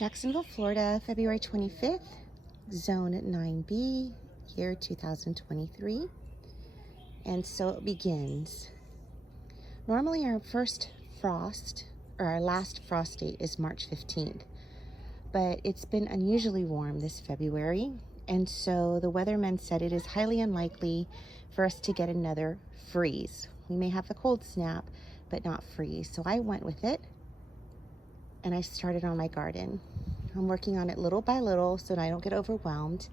Jacksonville, Florida, February 25th, Zone 9B, year 2023. And so it begins. Normally our first frost, or our last frost date is March 15th. But it's been unusually warm this February. And so the weathermen said it is highly unlikely for us to get another freeze. We may have the cold snap, but not freeze. So I went with it. And I started on my garden. I'm working on it little by little so that I don't get overwhelmed.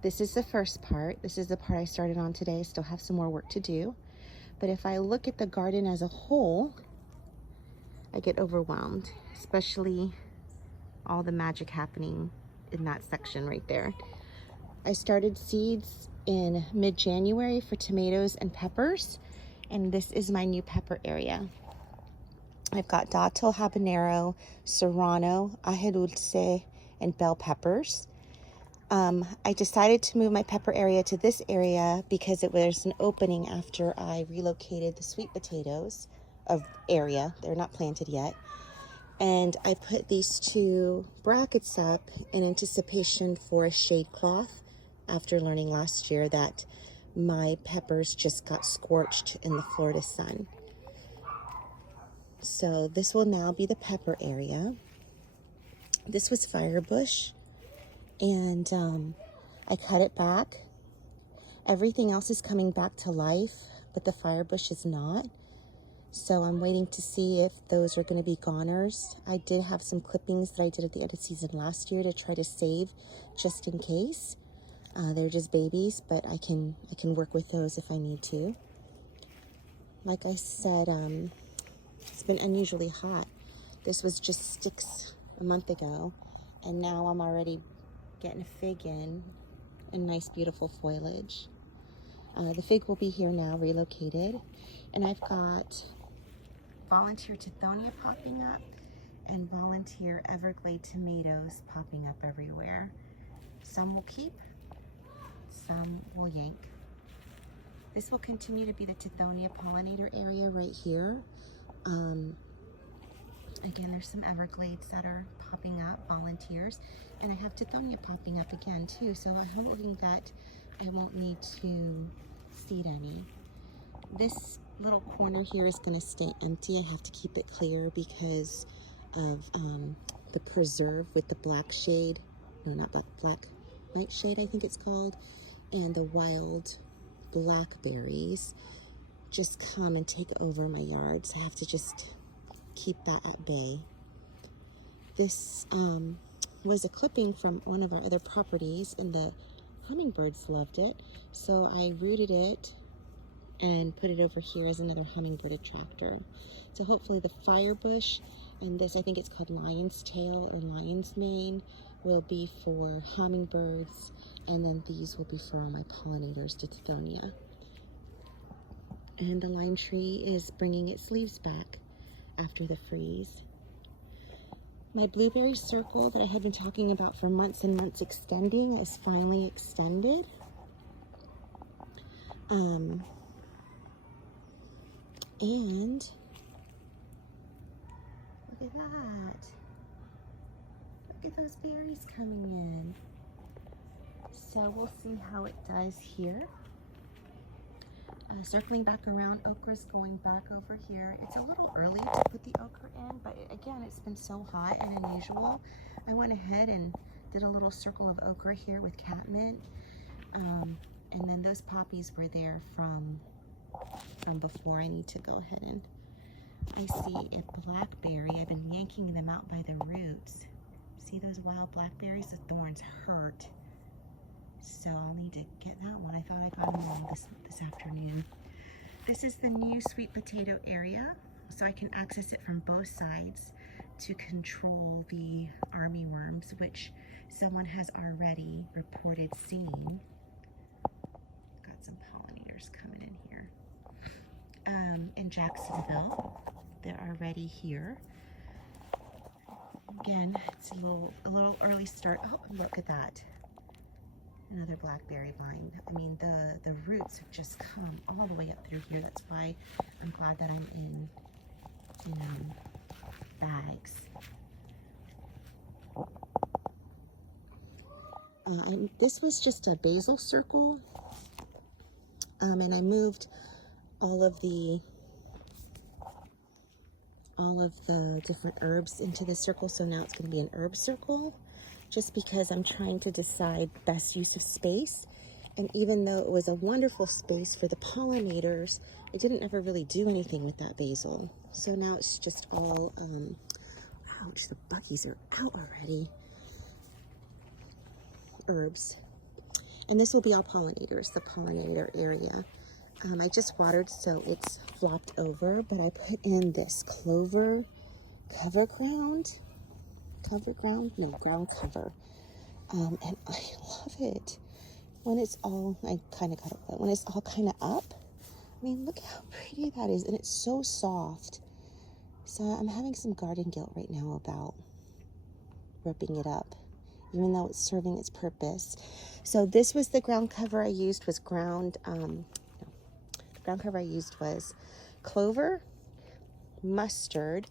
This is the first part. This is the part I started on today. I still have some more work to do. But if I look at the garden as a whole, I get overwhelmed, especially all the magic happening in that section right there. I started seeds in mid-January for tomatoes and peppers, and this is my new pepper area. I've got datil, habanero, serrano, aje dulce, and bell peppers. I decided to move my pepper area to this area because it was an opening after I relocated the sweet potatoes of area. They're not planted yet. And I put these two brackets up in anticipation for a shade cloth after learning last year that my peppers just got scorched in the Florida sun. So this will now be the pepper area. This was firebush, and I cut it back. Everything else is coming back to life, but the firebush is not. So I'm waiting to see if those are going to be goners. I did have some clippings that I did at the end of season last year to try to save just in case. They're just babies, but I can work with those if I need to. Like I said, it's been unusually hot. This was just sticks a month ago, and now I'm already getting a fig in and nice, beautiful foliage. The fig will be here now, relocated, and I've got volunteer tithonia popping up and volunteer Everglade tomatoes popping up everywhere. Some will keep, some will yank. This will continue to be the tithonia pollinator area right here. Again, there's some Everglades that are popping up, volunteers, and I have tithonia popping up again too, so I'm hoping that I won't need to seed any. This little corner here is going to stay empty. I have to keep it clear because of the preserve with the black shade, no, not black nightshade I think it's called, and the wild blackberries just come and take over my yard, so I have to just keep that at bay. This was a clipping from one of our other properties, and the hummingbirds loved it, so I rooted it and put it over here as another hummingbird attractor. So hopefully the firebush and this, I think it's called lion's tail or lion's mane, will be for hummingbirds, and then these will be for all my pollinators to tithonia. And the lime tree is bringing its leaves back after the freeze. My blueberry circle that I had been talking about for months and months extending is finally extended. And look at that. Look at those berries coming in. So we'll see how it does here. Circling back around, okra's going back over here. It's a little early to put the okra in, but again, it's been so hot and unusual. I went ahead and did a little circle of okra here with catmint. And then those poppies were there from before. I need to go ahead and I see a blackberry. I've been yanking them out by the roots. See those wild blackberries? The thorns hurt. So I'll need to get that one. I thought I got them all this afternoon. This is the new sweet potato area, so I can access it from both sides to control the army worms, which someone has already reported seeing. Got some pollinators coming in here. In Jacksonville, they're already here. Again, it's a little early start. Oh, look at that. Another blackberry vine. I mean, the roots have just come all the way up through here. That's why I'm glad that I'm in bags. This was just a basil circle, and I moved all of the different herbs into the circle, so now it's going to be an herb circle, just because I'm trying to decide best use of space. And even though it was a wonderful space for the pollinators, I didn't ever really do anything with that basil. So now it's just all, ouch, the buggies are out already. Herbs. And this will be all pollinators, the pollinator area. I just watered so it's flopped over, but I put in this clover ground cover. And I love it. When it's all, I kind of got it wet, when it's all kind of up, I mean, look how pretty that is, and it's so soft. So I'm having some garden guilt right now about ripping it up, even though it's serving its purpose. So this was the ground cover I used, was clover, mustard,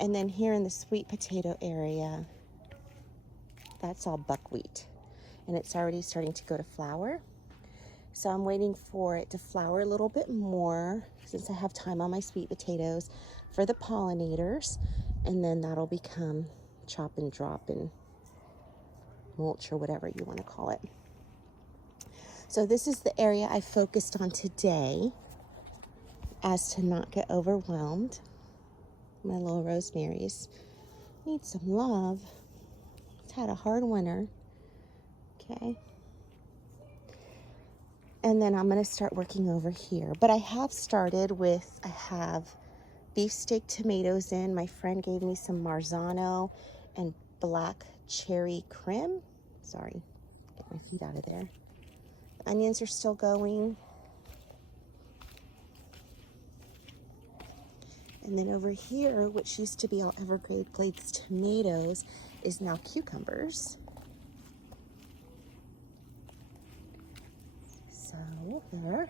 and then here in the sweet potato area, that's all buckwheat. And it's already starting to go to flower. So I'm waiting for it to flower a little bit more, since I have time on my sweet potatoes, for the pollinators, and then that'll become chop and drop and mulch, or whatever you want to call it. So this is the area I focused on today, as to not get overwhelmed. My little rosemaries need some love. It's had a hard winter. Okay. And then I'm going to start working over here. But I have started with, I have beefsteak tomatoes in. My friend gave me some Marzano and black cherry creme. Sorry, get my feet out of there. The onions are still going. And then over here, which used to be all Everglades tomatoes, is now cucumbers. So there.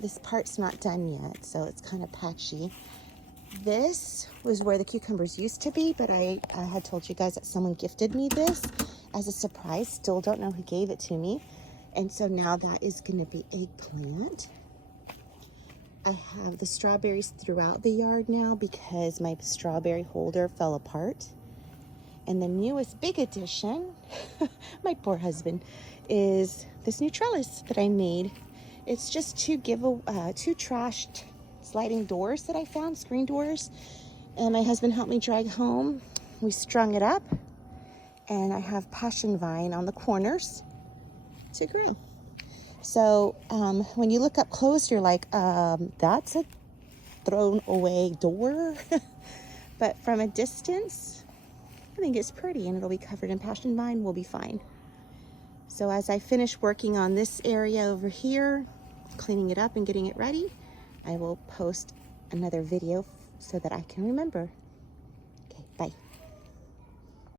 This part's not done yet, so it's kind of patchy. This was where the cucumbers used to be, but I had told you guys that someone gifted me this as a surprise. Still don't know who gave it to me. And so now that is going to be eggplant. I have the strawberries throughout the yard now because my strawberry holder fell apart. And the newest big addition, my poor husband, is this new trellis that I made. It's just two trashed sliding doors that I found, screen doors. And my husband helped me drag home. We strung it up. And I have passion vine on the corners to grow. So when you look up close, you're like, that's a thrown away door. But from a distance, I think it's pretty, and it'll be covered in passion vine. We'll be fine. So as I finish working on this area over here, cleaning it up and getting it ready, I will post another video so that I can remember.